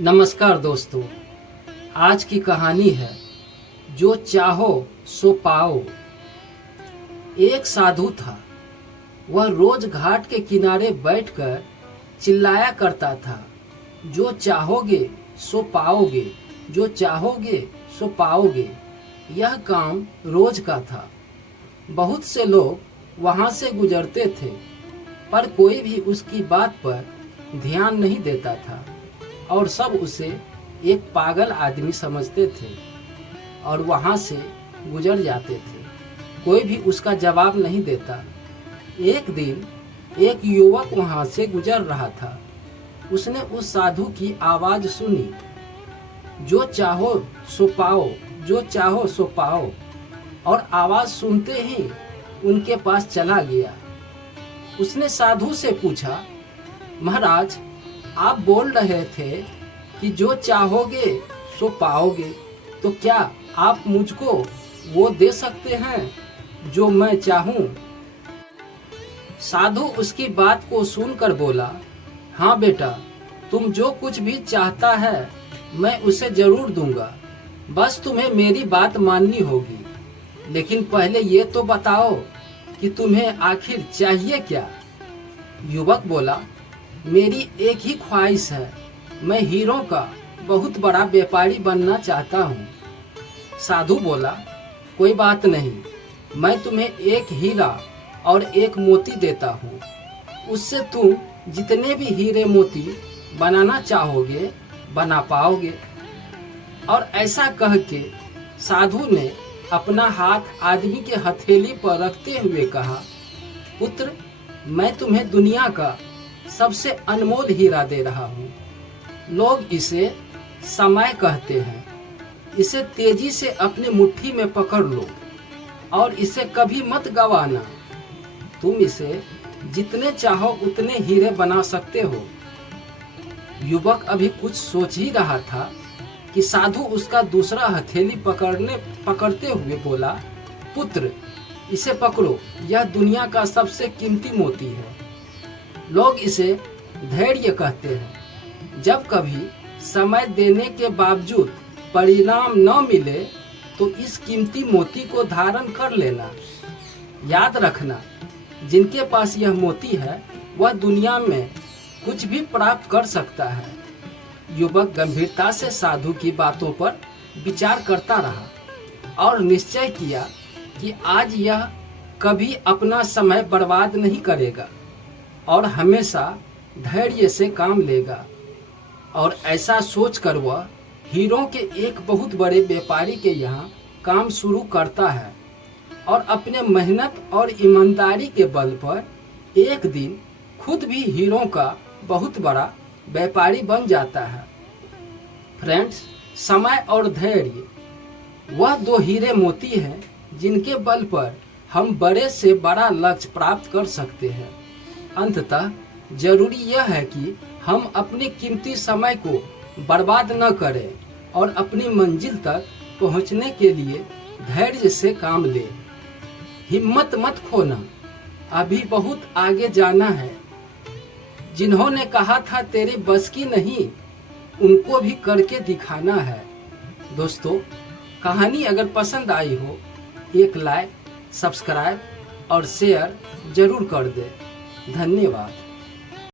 नमस्कार दोस्तों, आज की कहानी है जो चाहो सो पाओ। एक साधु था। वह रोज घाट के किनारे बैठकर चिल्लाया करता था, जो चाहोगे सो पाओगे, जो चाहोगे सो पाओगे। यह काम रोज का था। बहुत से लोग वहां से गुजरते थे, पर कोई भी उसकी बात पर ध्यान नहीं देता था और सब उसे एक पागल आदमी समझते थे और वहां से गुजर जाते थे। कोई भी उसका जवाब नहीं देता। एक दिन एक युवक वहां से गुजर रहा था। उसने उस साधु की आवाज सुनी, जो चाहो सो पाओ, जो चाहो सो पाओ, और आवाज सुनते ही उनके पास चला गया। उसने साधु से पूछा, महाराज, आप बोल रहे थे कि जो चाहोगे सो पाओगे, तो क्या आप मुझको वो दे सकते हैं जो मैं चाहूं? साधु उसकी बात को सुनकर बोला, हाँ बेटा, तुम जो कुछ भी चाहता है मैं उसे जरूर दूंगा। बस तुम्हें मेरी बात माननी होगी। लेकिन पहले ये तो बताओ कि तुम्हें आखिर चाहिए क्या? युवक बोला, मेरी एक ही ख्वाहिश है, मैं हीरों का बहुत बड़ा व्यापारी बनना चाहता हूँ। साधु बोला, कोई बात नहीं, मैं तुम्हें एक हीरा और एक मोती देता हूँ। उससे तुम जितने भी हीरे मोती बनाना चाहोगे बना पाओगे। और ऐसा कह के साधु ने अपना हाथ आदमी के हथेली पर रखते हुए कहा, पुत्र, मैं तुम्हें दुनिया का सबसे अनमोल हीरा दे रहा हूँ। लोग इसे समय कहते हैं। इसे तेजी से अपनी मुट्ठी में पकड़ लो और इसे कभी मत गवाना। तुम इसे जितने चाहो उतने हीरे बना सकते हो। युवक अभी कुछ सोच ही रहा था कि साधु उसका दूसरा हथेली पकड़ते हुए बोला, पुत्र, इसे पकड़ो, यह दुनिया का सबसे कीमती मोती है। लोग इसे धैर्य कहते हैं। जब कभी समय देने के बावजूद परिणाम न मिले तो इस कीमती मोती को धारण कर लेना। याद रखना, जिनके पास यह मोती है वह दुनिया में कुछ भी प्राप्त कर सकता है। युवक गंभीरता से साधु की बातों पर विचार करता रहा और निश्चय किया कि आज यह कभी अपना समय बर्बाद नहीं करेगा और हमेशा धैर्य से काम लेगा। और ऐसा सोचकर वह हीरों के एक बहुत बड़े व्यापारी के यहाँ काम शुरू करता है और अपने मेहनत और ईमानदारी के बल पर एक दिन खुद भी हीरों का बहुत बड़ा व्यापारी बन जाता है। फ्रेंड्स, समय और धैर्य वह दो हीरे मोती हैं जिनके बल पर हम बड़े से बड़ा लक्ष्य प्राप्त कर सकते हैं। अंततः जरूरी यह है कि हम अपने कीमती समय को बर्बाद न करें और अपनी मंजिल तक पहुंचने के लिए धैर्य से काम लें। हिम्मत मत खोना, अभी बहुत आगे जाना है। जिन्होंने कहा था तेरी बस की नहीं, उनको भी करके दिखाना है। दोस्तों, कहानी अगर पसंद आई हो, एक लाइक, सब्सक्राइब और शेयर जरूर कर दें। धन्यवाद।